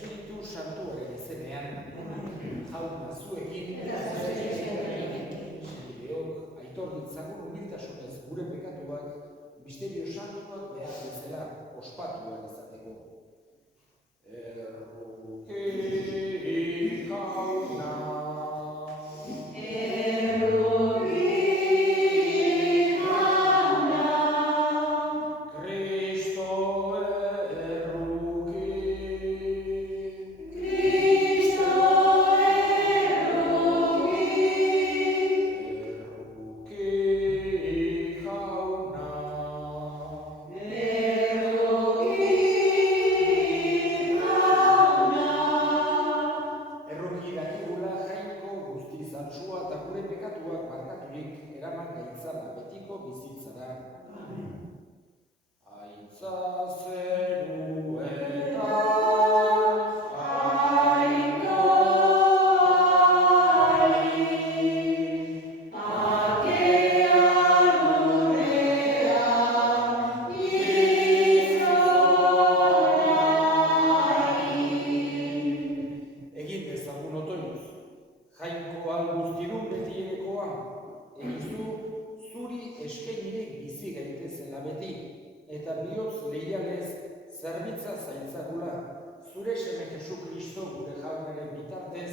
Espiritu Santuaren izenean, jauna zuekin, senideok, aitor ditzagun humiltasunez gure pekatuak, misterio santuak behar bezala ospatuak izateko. Erruki jauna. Eta bihotz lehialez zerbitza zaitzagula, zure seme Jesu Kristo gure jaunaren bitartez,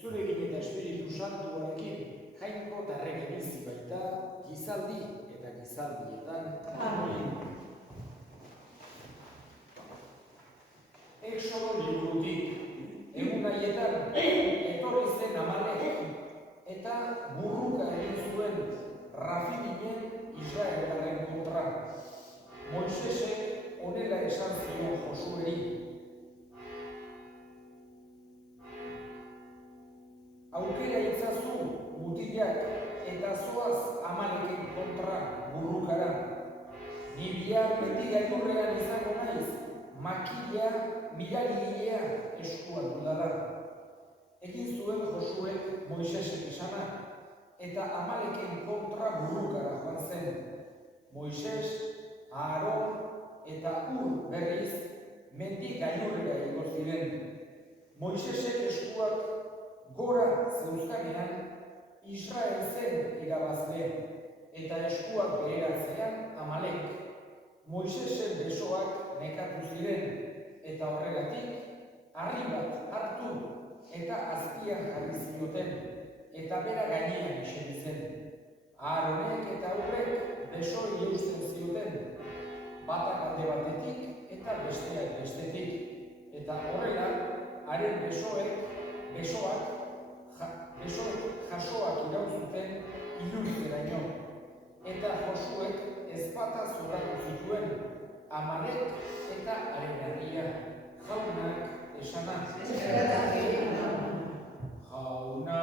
zure ginen Espiritu Santuarekin, jainko darrege bizi baita, gizaldi eta gizaldietan. Amen. Exodo liburutik, egun haietan, etorri zen Amalek, eta burruka egin zuen Rafidinen Israelaren kontra. Moisesek honela esan zion Josueri. Aukera itzazu mutilak eta zoaz Amaleken kontra burrukara. Ni bihar mendi gailurrean izango naiz, makila mirarigilea eskuan dudala. Egin zuen Josuek Moisesek esana, eta Amaleken kontra burrukara joan zen. Moises, Aaron eta Ur berriz mendi gailurrera igo ziren. Moisesek eskuak gora zeuzkanean Israel zen irabazle, eta eskuak beheratzean Amalek. Moisesen besoak nekatu ziren, eta horregatik harri bat hartu eta azpian jarri zioten, eta bera gainean eseri zen. Aaronek eta Urrek besoi eusten zioten, batak alde batetik eta besteak bestetik. Eta horrela, haren besoak jasoak irauzuten iluntzeraino. Eta Josuek ezpata zurratu zituen, Amalek eta haren herria. Jaunak esana. Jauna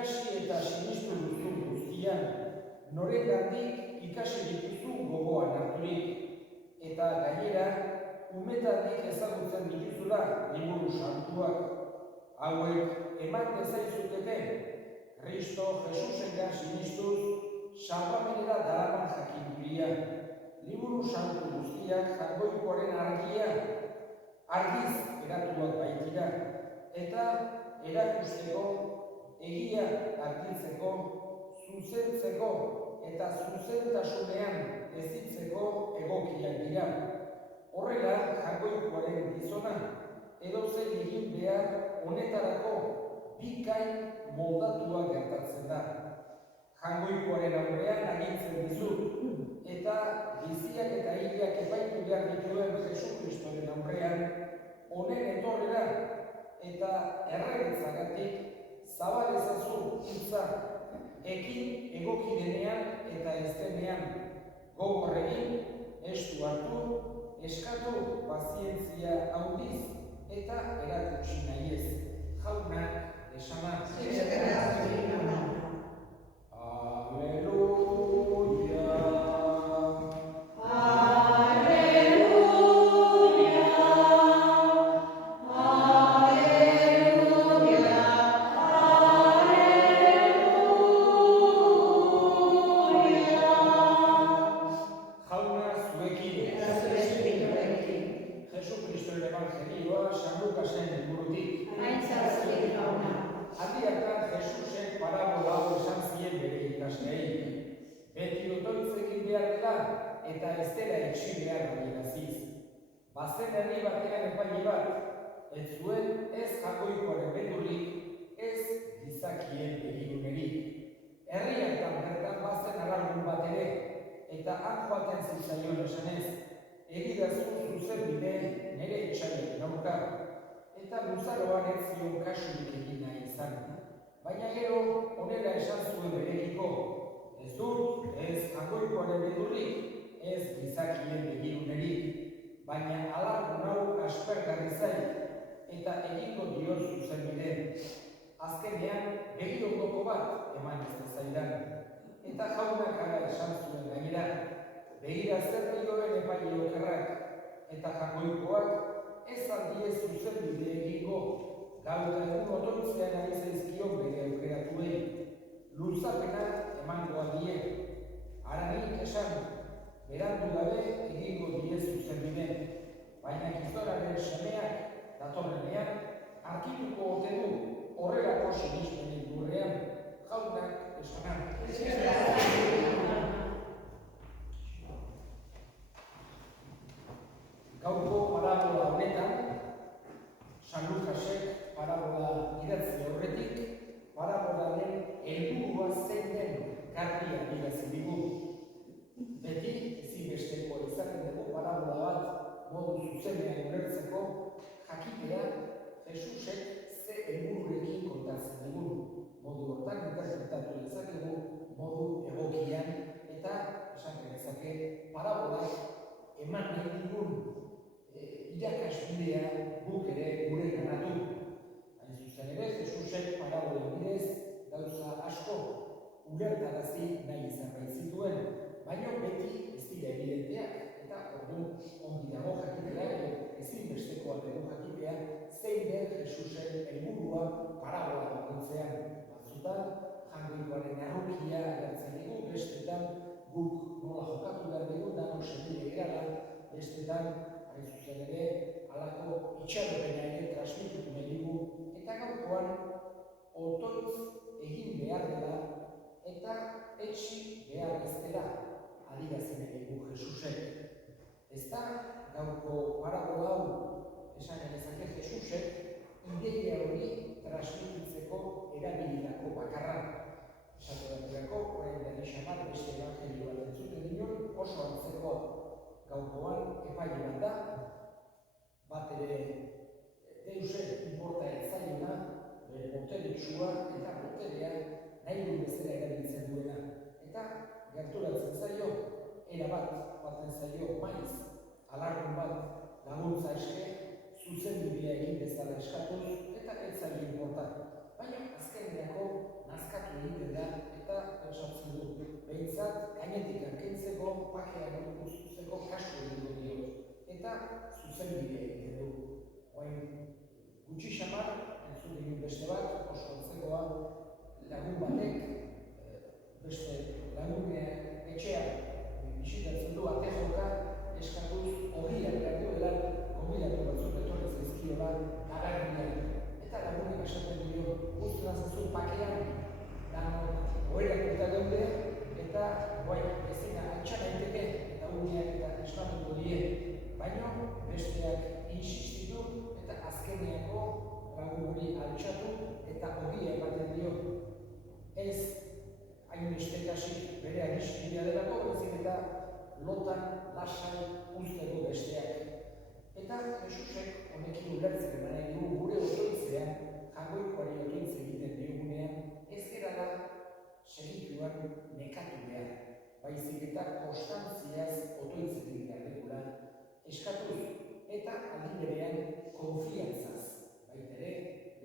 ikasi eta sinistu duzun guztian, norengandik ikasi dituzu gogoan harturik, eta gainera, umetatik ezagutzen dituzula liburu santuak. Hauek eman dezaizukete, Kristo Jesusengan sinistuz, salbamenera daraman jakinduria. Liburu santu guztiak jainkoikoaren argia, argiz eratuak baitira, eta erakusteko, egia argitzeko zuzentzeko eta zuzentasunean ezitzeko egokiak dira. Horrela, jainkoikoaren gizona edozein egin behar honetarako bikain moldatua gertatzen da. Jainkoikoaren aurrean agintzen dizut, eta biziak eta hilak epaitu behar dituen Jesukristoren aurrean, honen etorrera eta erregetzagatik zabal ezazu hitza, ekin egoki denean eta ez denean, gogor egin, estu hartu, eskatu pazientzia handiz eta erakutsi nahiez. Jaunak esana. Aleluia. Eta ez dela etxi behar adieraziz. Bazen herri batean epaile bat, ez zuen ez jainkoikoaren beldurrik, ez gizakien begiruneri. Herri hartan bertan bazen alargun bat ere, eta han joaten zitzaion esanez, egidazu zuzen bide nire etxaiaren aurka, eta luzaroan ez zion kasurik egin nahi izan. Baina gero, honela esan zuen berekiko, ez dut, ez jainkoikoaren beldurrik, ez gizakien begiruneri, baina alargun hau aspergarri zait, eta egingo dio zuzen bide. Azkenean, begirondoko bat eman ez zaidan. Eta jaunak ara esan zuen gainera, begira zer dioen epaile okerrak, eta jainkoikoak ez aldie zuzen bide egingo, gau eta egun otontzean ari zaizkion bere aukeratuei, luzapena emango aldie. Ara nik esan, berandu gabe egingo die zuzen bide, baina gizonaren semeak datorrenean arkituko ote du horrelako sinismenen lurrean, jaunak esanak. Gaurko parabola honetan, San Lukasek parabola idatzi aurretik, parabolaren helburua zein den garbi adierazi digu. Beti, ezinbesteko izaten dugu parabola bat modu zuzenean ulertzeko, jakitea Jesusek ze helbururekin kontatzen dugu. Modu hortan interpretatu dezakegu modu egokian eta esan genezake parabolak eman nahi digun irakasbidea guk ere gure ganatu. Hain zuzen ere, Jesusek parabola bidez gauza asko ulertarazi nahi izan baitzituen, baina beti ez dira evidenteak, eta orduan ongi dago jakitea, ezinbestekoa dugu jakitea, zein den Jesusen helburua parabola bakoitzean. Batzutan, jainkoikoaren arrukia agertzen dugu, bestetan guk nola jokatu behar dugu, danok sentire gerala, bestetan, hain zuzen ere, halako itxaropena ere transmititu nahi dugu, eta gaurkoan otoitz egin behar dela, eta etxi behar ez dela adierazi nahi dugu Jesusek. Ez da, gaurko parabola hau esan genezake Jesusek ideia hori transmititzeko erabilitako bakarra. Esaterako, orain berri xamar beste evangelio bat entzuten dinon, oso antzekoa. Gaurkoan epaile bat da, bat ere Deusek inporta ez zaiona, boteretsua eta boterea nahi du bezala erabiltzen duena. Eta gerturatzen zaio, erabat baten zaio maiz, alargun bat laguntza eske, zuzenbidea egin bezala eskatuz, eta ez zaio inporta. Baina azkenerako nazkatu egiten da eta pentsatzen du. Behintzat, gainetik kentzeko, pakean guztuzeko kasu egingo dio. Eta zuzenbidea egiten du. Oain, gutxi xamar, entzun digun beste bat, oso antzekoa, lagun batek, beste lagun etxea bisitatzen du ate joka, eskatuz horriak behar duela, konbidatu batzuk etorri zaizkiola tabernian. Eta lagunek esaten dio, guztu nazazu pakean, oherak eta den besteak insistitu eta azkeneako lagun hori altxatu eta hori ematen dio. Ez hainbeste kasik bere adiskidea delako, baizik eta lotan lasai uzteko besteak. Eta Jesusek honekin ulertzen nahi du gure otoitzean, jagoikoari otoitze egiten diogunean, ez gerala segituan nekatu behar, baizik eta konstantziaz otoitzetik behar dugula eskatuz, eta aldi berean konfiantzaz. Baita ere,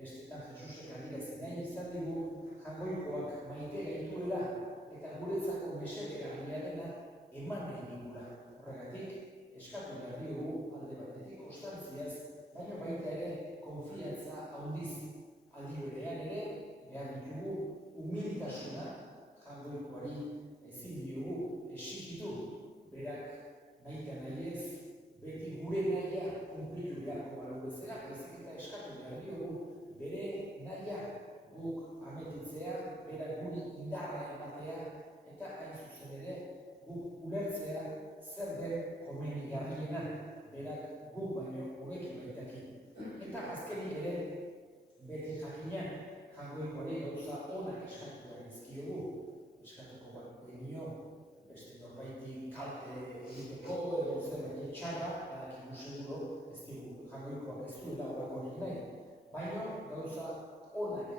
bestetan Jesusek adierazten nahi izan digu jagoikoak maite gaituela eta guretzako mesedegarria dena eman nahi digula. Horregatik, eskatu behar diogu alde batetik konstantziaz, baina baita ere konfiantza handiz. Aldi berean ere, behar ditugu humiltasuna jagoikoari ezin diogu esikitu, berak nahi nahi ez, beti gure nahia kumplitu beharko balu bezala, baizik eta eskatu behar diogu bere nahia guk ametitzea, berak guri indarra ematea, eta hain zuzen ere guk ulertzea zer den komenigarriena, berak guk baino gurekin baitaki. Eta azkenik ere, beti jakinean, jagoikoari gauza onak eskatu behar dizkiogu, eskatuko bat benio, beste norbaiti kalte egiteko edo zerbait txarra, badakigu seguro, ez digu jagoikoak ez duela horakorik nahi, baina gauza onak,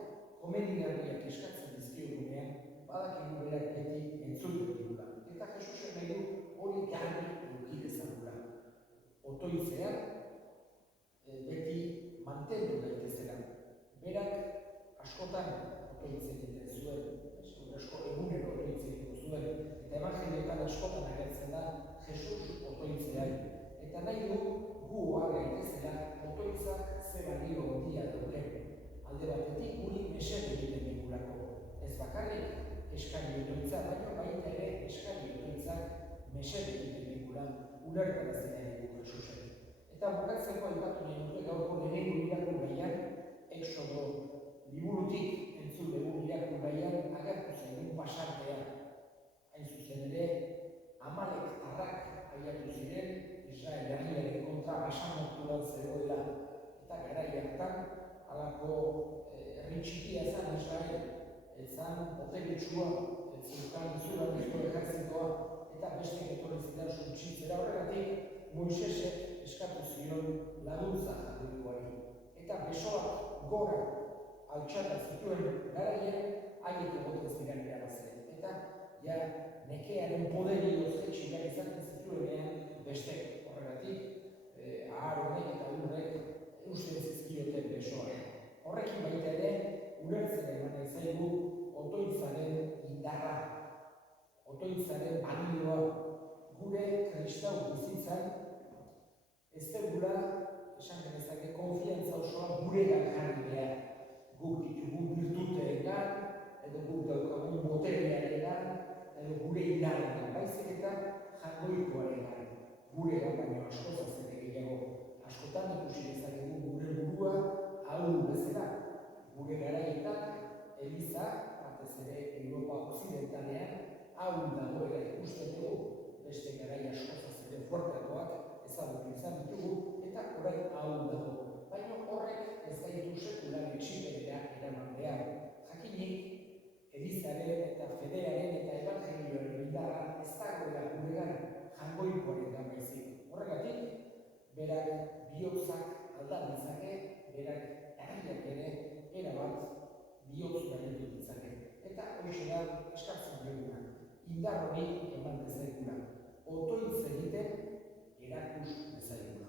komenigarriak eskatzen dizkiogunean, badakigu berak beti entzuten digula. Eta Jesusek nahi du hori garbi eduki dezagula. Otoitzean beti mantendu daitezela. Berak askotan otoitze egiten zuen, asko egunero otoitze egiten zuen, eta evangelioetan askotan agertzen da Jesus otoitzean. Eta nahi du gu ohar gaitezela otoitzak ze balio handia dauken. Alde batetik guri mesede egiten digulako. Ez bakarrik eskari otoitza, baina baita ere eskari otoitzak mesede egiten digula ulertarazten nahi dugu Jesusek. Eta bukatzeko aipatu nahi dute gaurko lehenengo irakurgaian, Exodo liburutik entzun dugu irakurgaian agertu zaigun pasartea. Hain zuzen ere, Amalektarrak abiatu ziren, Israel herriaren kontra basamortu bat zegoela. Eta garai hartan, halako herri txikia zan Israel, ezan boteretsua, ez zeukan izugarrizko ejertzitoa, eta beste etorri zidan suntsitzera horregatik, Moisesek eskatu zion laguntza jagoikoari. Eta besoak gora altxata zituen garaian, haiek egoten ziren irabazen. Eta ja nekearen poderioz jetxi behar izaten zituenean beste horregatik, Aaronek eta Urrek usten zizkioten besoak. Horrekin baita ere, ulertzen eman ezaigu otoitzaren indarra, otoitzaren balioa, gure kristau bizitzan, ez dugula, esan genezake, konfiantza osoa gure jarri behar. Guk ditugu virtuteengan, edo guk daukagun boterearengan, edo gure indarrean, baizik eta jagoikoarengan. Gure baino askoz ere gehiago. Askotan ikusi dezakegu gure burua ahul bezala. Gure garaietan, Eliza, batez ere Europa Okzidentalean, ahul dagoela ikusten dugu, beste garai askoz ere fuerteagoak ezagutu izan ditugu, eta orain ahul dago. Baina horrek ez gaitu sekula bitxipenera eraman behar. Jakinik, Elizaren eta Fedearen eta Evangelioaren indarra ez dagoela guregan jangoikoaren baizik. Horregatik, berak bihotzak alda ditzake, berak herriak ere erabat bihotz gaitu ditzake. Eta hori da eskatzen duguna. Indar hori eman dezaiguna. Otoitz egiten erakus dezaiguna.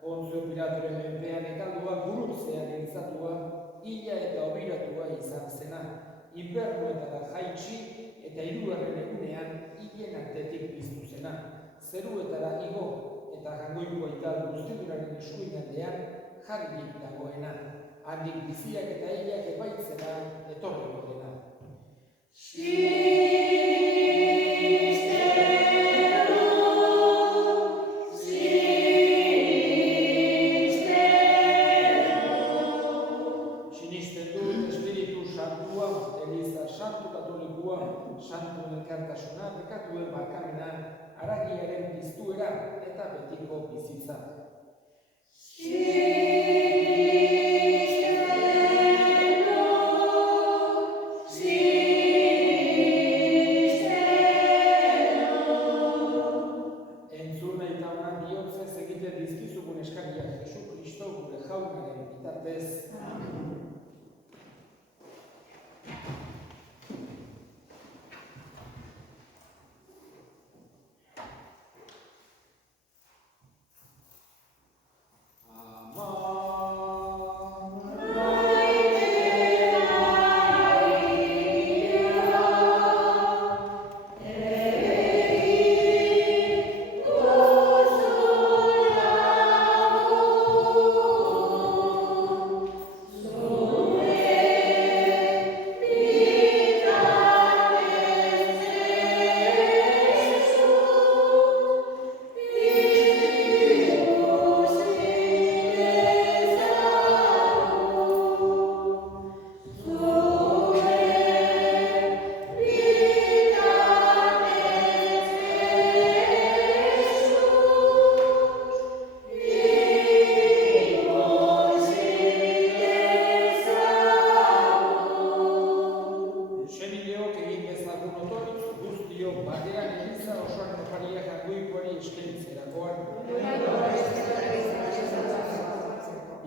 Pontzio Pilatoren menpean ekaldua gurutzean gintzatua, hila eta obiratua izan zena, inbernuetara jaitsi eta 3. egunean hilen artetik piztu zena, zeruetara igo eta Jaungoiko Aita guztiduraren eskuinaldean jarrik dagoena, handik biziak eta hilak epaitzera etorriko dena. Santu elkartasuna, pekatuen barkamena, haragiaren piztuera eta betiko bizitza. Entzun nahi taunan bihotzez egite dizkizugun eskariak Jesu Kristo gure jaunaren bitartez.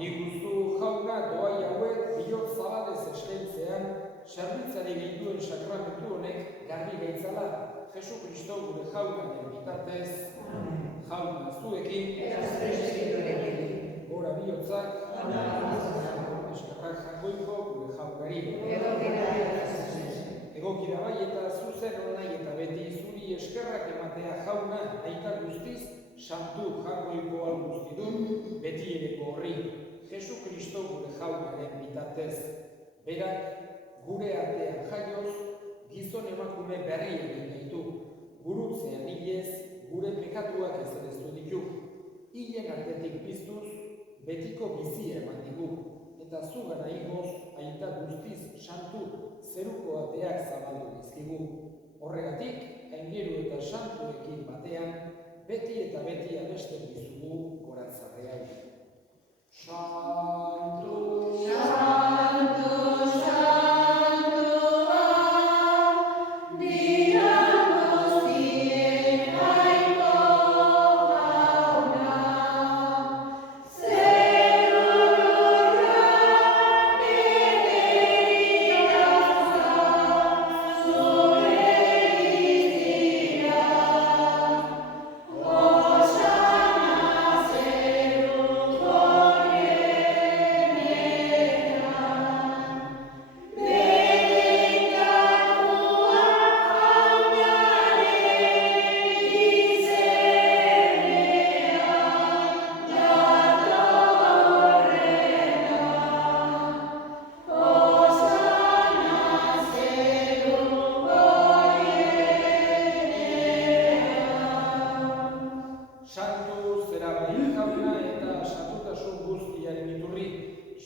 Iguzu jauna doai hauek bihotz zabalez eskaintzean, zerbitzari gehituen sakramentu honek garbi gaitzala, Jesu Kristo gure jaunaren bitartez, jauna zuekin, gora bihotzak, eskerrak Jaungoiko gure jaunari. Egokira bai eta zuzen onai eta beti zuri eskerrak ematea jauna, aita guztiz, santu Jaungoiko guztidun, beti ereko horri. Jesu Kristo gure jaunaren bitartez. Berak gure artean jaioz, gizon emakume berriak gaitu. Gurutzean hilez, gure pekatuak ezereztu ditu. Hilen artetik piztuz, betiko bizia eman digu. Eta zugana igoz, aita guztiz santu, zeruko ateak zabaldu dizkigu. Horregatik, aingeru eta santuekin batean, beti eta beti abesten dizugu goratzarrean. Santu, Santu, Santua, dira guztien jainko jauna, zerurra bere iraza, zure izira, Osana zeruko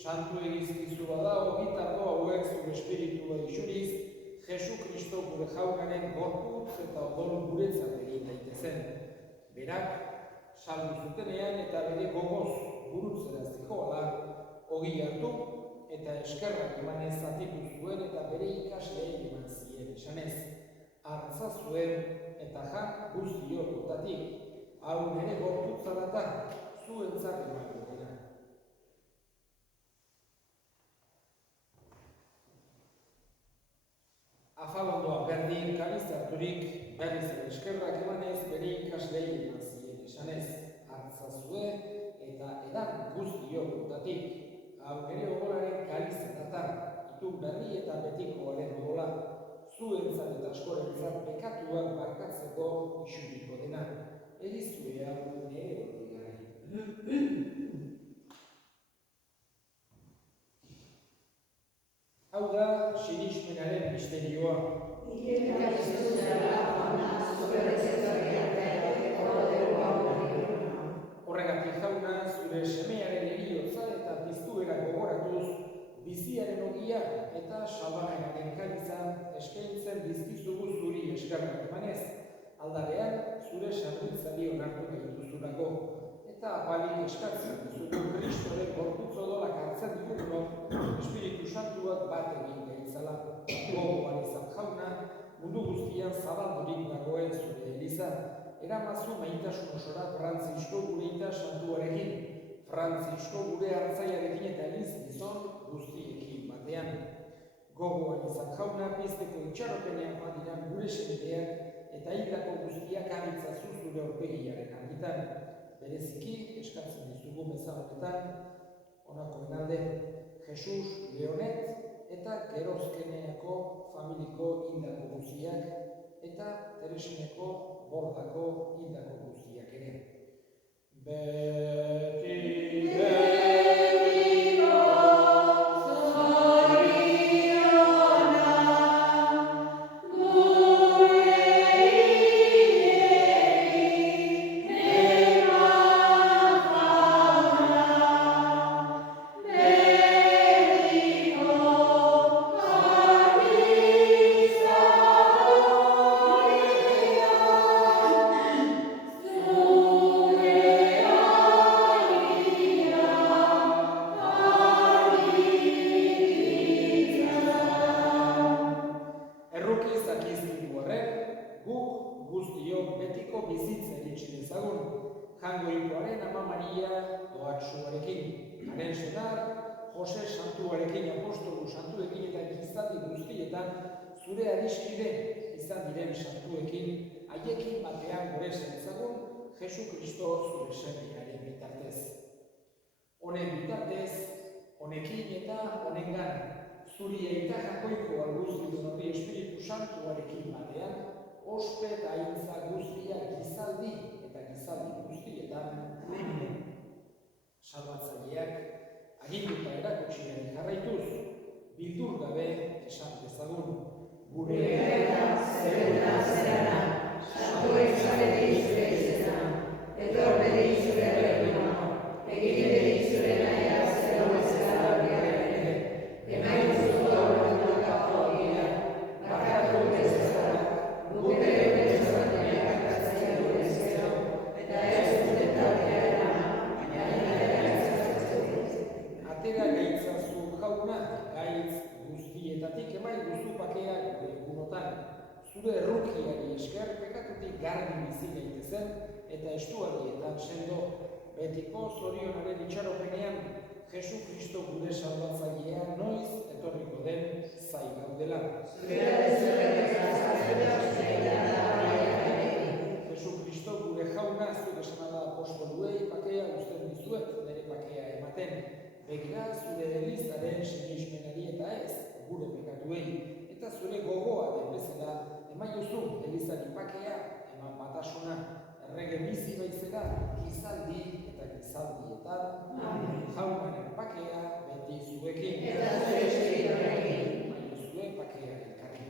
santu egizkizu bada ogitako hauek zure espiritua isuriz, Jesu Kristo gure jaunaren gorputz eta odol guretzat egin daitezen. Berak, saldu zutenean eta bere gogoz gurutzera zijoala, ogi hartu eta eskerrak emanez zatitu zuen eta bere ikasleei eman zien esanez. Hartza zuen eta jan guztiok otatik, hau nire gorputza data, zuentzat emango dena. Afalondoa berdin kalizarturik, berriz eskerrak emanez bere ikaslei eman zien esanez. Hartza zuen eta edan guztiok otatik, hau nire ogolaren kalizarturik. zenetan, itun berri eta betikoaren odola, zuentzat eta askorentzat bekatuak barkatzeko isuriko dena. Egizue hau nire hortigarri. Hau da, sinismenaren misterioa. Horregatik jauna, zure semearen heriotza eta piztuera gogoratuz, biziaren ogia eta salvamenaren kaitza eskaintzen dizkizugu zuri eskerrak emanez, aldarean zure sarbitzari onartu gaituzulako, eta apalik eskatzen dizugu Kristoren gorputz odolak hartzen ditugunok, Espiritu Santuak bat egin gaitzala. Gogoan izan jauna, mundu guztian zabaldurik dagoen zure eliza, eramazu maitasun osora Frantzisko gure ita santuarekin, Frantzisko gure hartzaiarekin eta eliz gizon guztiekin batean. Gogoan izan jauna, pizteko itxaropenean badiran gure semeteak eta hildako guztiak aritzazu zure aurpegiaren argitan. Bereziki eskatzen dizugu meza honetan, honakoen alde, Jesus, Leonet eta Gerozkeneako familiko hildako guztiak eta Teresineko Bordako hildako guztiak ere. Jangoikoaren Ama Maria doatsuarekin, haren senar, Jose Santuarekin, apostolu santuekin eta gizaldi guztietan zure adiskide izan diren santuekin, haiekin batean gore zaitzagun Jesu Kristo zure semearen bitartez. Honen bitartez, honekin eta honengan, zuri eta jakoiko alguztidun hori Espiritu Santuarekin batean, ospe eta aintza guztiak gizaldi guztietan salbatzaileak aginduta erakutsi jarraituz, bildur gabe esan dezagun. Gure eta zerana, santuek zarete izure izena, etorre izure reino, egite izure naia zero bezala horriaren, emaitu zutorren dutako gira, bakatu bezala, gure atera gaitzazu jauna, gaitz guztietatik emai duzu bakeak egunotan. Zure errukiari esker pekatutik garbi bizi gaitezen eta estuarietan sendo betiko zorionaren itxaropenean Jesu Kristo gure salbatzailea noiz etorriko den zai gaudela. Jesu Kristo gure jauna zure sanada apostoluei bakea usten dizuet nire bakea ematen. Begira zure elizaren sinismenari eta ez gure pekatuei, eta zure gogoa den bezala emaiozu elizari pakea, eman batasuna, errege bizi baitzera, gizaldi eta gizaldietan, jaunaren pakea beti zuekin. Eta zure espirituarekin. Emaiozue pakea elkarri.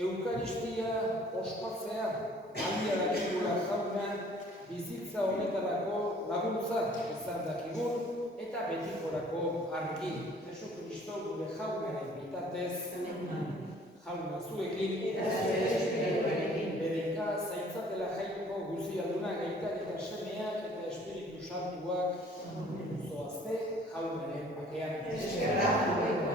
Eukaristia ospatzea handia dakigula jauna bizitza honetarako laguntza izan dakigun eta betikorako argi. Jesu Kristo gure jaunaren bitartez jauna zuekin bedeka zaitzatela jainko guzialduna gaitak eta semeak eta Espiritu Santuak zoazte jaunaren bakean.